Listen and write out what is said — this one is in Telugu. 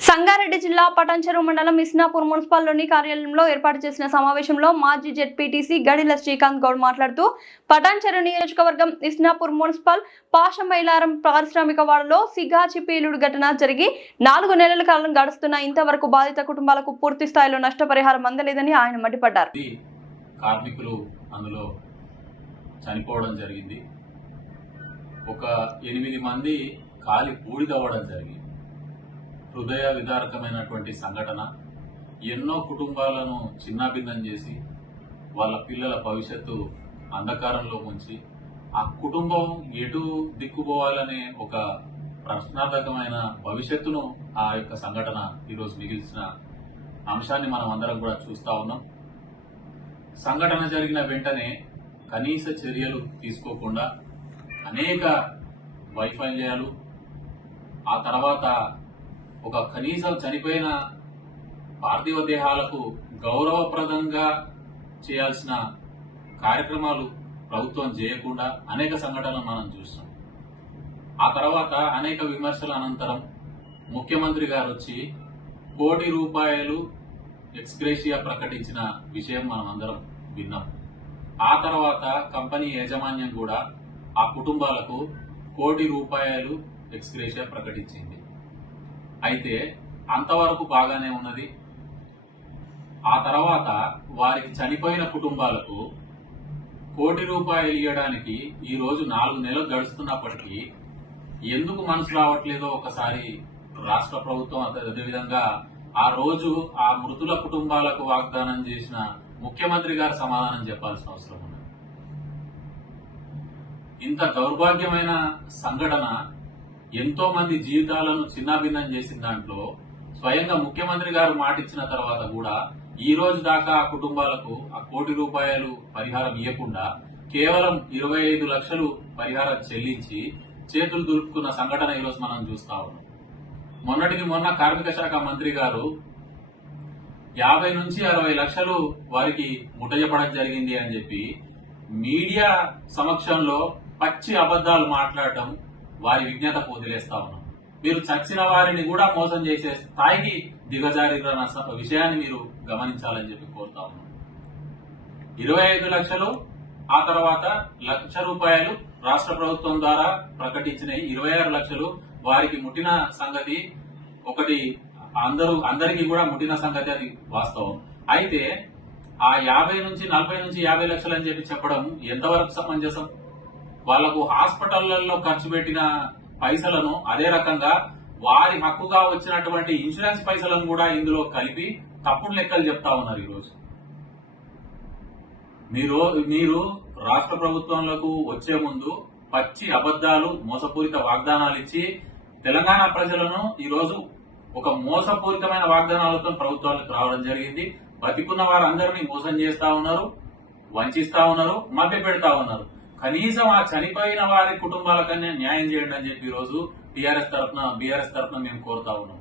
సంగారెడ్డి జిల్లా పటాన్చెరు మండలం ఇస్నాపూర్ మున్సిపాల్లోని కార్యాలయంలో ఏర్పాటు చేసిన సమావేశంలో మాజీ జెడ్పీటీసీ గడిల శ్రీకాంత్ గౌడ్ మాట్లాడుతూ పటాన్చెరు నియోజకవర్గం ఇస్నాపూర్ మున్సిపల్ పాషమైలారం పారిశ్రామిక వాడలో సిగాచి పేలుడు ఘటన జరిగి నాలుగు నెలల కాలం గడుస్తున్న ఇంతవరకు బాధిత కుటుంబాలకు పూర్తి స్థాయిలో నష్టపరిహారం అందలేదని ఆయన మండిపడ్డారు. కార్మికులు అందులో చనిపోవడం జరిగింది. ఒక ఎనిమిది మంది కాలి బూడిదవ్వడం జరిగింది. హృదయ విదారకమైనటువంటి సంఘటన. ఎన్నో కుటుంబాలను చిన్నాభిన్నం చేసి వాళ్ళ పిల్లల భవిష్యత్తు అంధకారంలో ఉంచి ఆ కుటుంబం ఎటు దిక్కుపోవాలనే ఒక ప్రశ్నార్థకమైన భవిష్యత్తును ఆ యొక్క సంఘటన ఈరోజు మిగిల్చిన అంశాన్ని మనం అందరం కూడా చూస్తా ఉన్నాం. సంఘటన జరిగిన వెంటనే కనీస చర్యలు తీసుకోకుండా అనేక వైఫల్యాలు ఆ తర్వాత ఒక కనీసం చనిపోయిన పార్థివ దేహాలకు గౌరవప్రదంగా చేయాల్సిన కార్యక్రమాలు ప్రభుత్వం చేయకుండా అనేక సంఘటనలు మనం చూస్తాం. ఆ తర్వాత అనేక విమర్శల అనంతరం ముఖ్యమంత్రి గారు వచ్చి కోటి రూపాయలు ఎక్స్గ్రేషియా ప్రకటించిన విషయం మనం అందరం విన్నాం. ఆ తర్వాత కంపెనీ యాజమాన్యం కూడా ఆ కుటుంబాలకు కోటి రూపాయలు ఎక్స్గ్రేషియా ప్రకటించింది. అయితే అంతవరకు బాగానే ఉన్నది. ఆ తర్వాత వారికి చనిపోయిన కుటుంబాలకు కోటి రూపాయలు ఇవ్వడానికి ఈ రోజు నాలుగు నెలలు గడుస్తున్నప్పటికీ ఎందుకు మనసు రావట్లేదో ఒకసారి రాష్ట్ర ప్రభుత్వం అదే- అదేవిధంగా ఆ రోజు ఆ మృతుల కుటుంబాలకు వాగ్దానం చేసిన ముఖ్యమంత్రి గారు సమాధానం చెప్పాల్సిన అవసరం ఉంది ఇంత దౌర్భాగ్యమైన సంఘటన ఎంతో మంది జీవితాలను చిన్నాభిన్నం చేసిన దాంట్లో స్వయంగా ముఖ్యమంత్రి గారు మాటిచ్చిన తర్వాత కూడా ఈ రోజు దాకా ఆ కుటుంబాలకు ఆ కోటి రూపాయలు పరిహారం ఇవ్వకుండా కేవలం ఇరవై ఐదు లక్షలు పరిహారం చెల్లించి చేతులు దులుపుకున్న సంఘటన ఈరోజు మనం చూస్తా ఉన్నాం. మొన్నటికి మొన్న కార్మిక శాఖ మంత్రి గారు యాభై నుంచి అరవై లక్షలు వారికి ముటజపడం జరిగింది అని చెప్పి మీడియా సమక్షంలో పచ్చి అబద్దాలు మాట్లాడటం వారి విజ్ఞత వదిలేస్తా ఉన్నాం. మీరు చచ్చిన వారిని కూడా మోసం చేసే స్థాయికి దిగజారిన విషయాన్ని మీరు గమనించాలని చెప్పి కోరుతా ఉన్నాం. ఇరవై ఐదు లక్షలు ఆ తర్వాత లక్ష రూపాయలు రాష్ట్ర ప్రభుత్వం ద్వారా ప్రకటించిన ఇరవై ఆరు లక్షలు వారికి ముట్టిన సంగతి ఒకటి అందరూ అందరికీ కూడా ముట్టిన సంగతి అది వాస్తవం. అయితే ఆ యాభై నుంచి నలభై నుంచి యాభై లక్షలు అని చెప్పి చెప్పడం ఎంతవరకు సమంజసం? వాళ్ళకు హాస్పిటళ్ళలో ఖర్చు పెట్టిన పైసలను అదే రకంగా వారి హక్కుగా వచ్చినటువంటి ఇన్సూరెన్స్ పైసలను కూడా ఇందులో కలిపి తప్పుడు లెక్కలు చెప్తా ఉన్నారు ఈరోజు. మీరు మీరు రాష్ట్ర ప్రభుత్వంలోకి వచ్చే ముందు పచ్చి అబద్ధాలు మోసపూరిత వాగ్దానాలు ఇచ్చి తెలంగాణ ప్రజలను ఈరోజు ఒక మోసపూరితమైన వాగ్దానాలతో ప్రభుత్వాలకు రావడం జరిగింది. బతికున్న వారందరినీ మోసం చేస్తా ఉన్నారు వంచిస్తా ఉన్నారు మభ్య పెడతా ఉన్నారు. కనీసం ఆ చనిపోయిన వారి కుటుంబాలకన్నా న్యాయం చేయండి అని చెప్పి ఈరోజు రోజు టీఆర్ఎస్ తరఫున బీఆర్ఎస్ తరఫున మేము కోరుతా ఉన్నాం.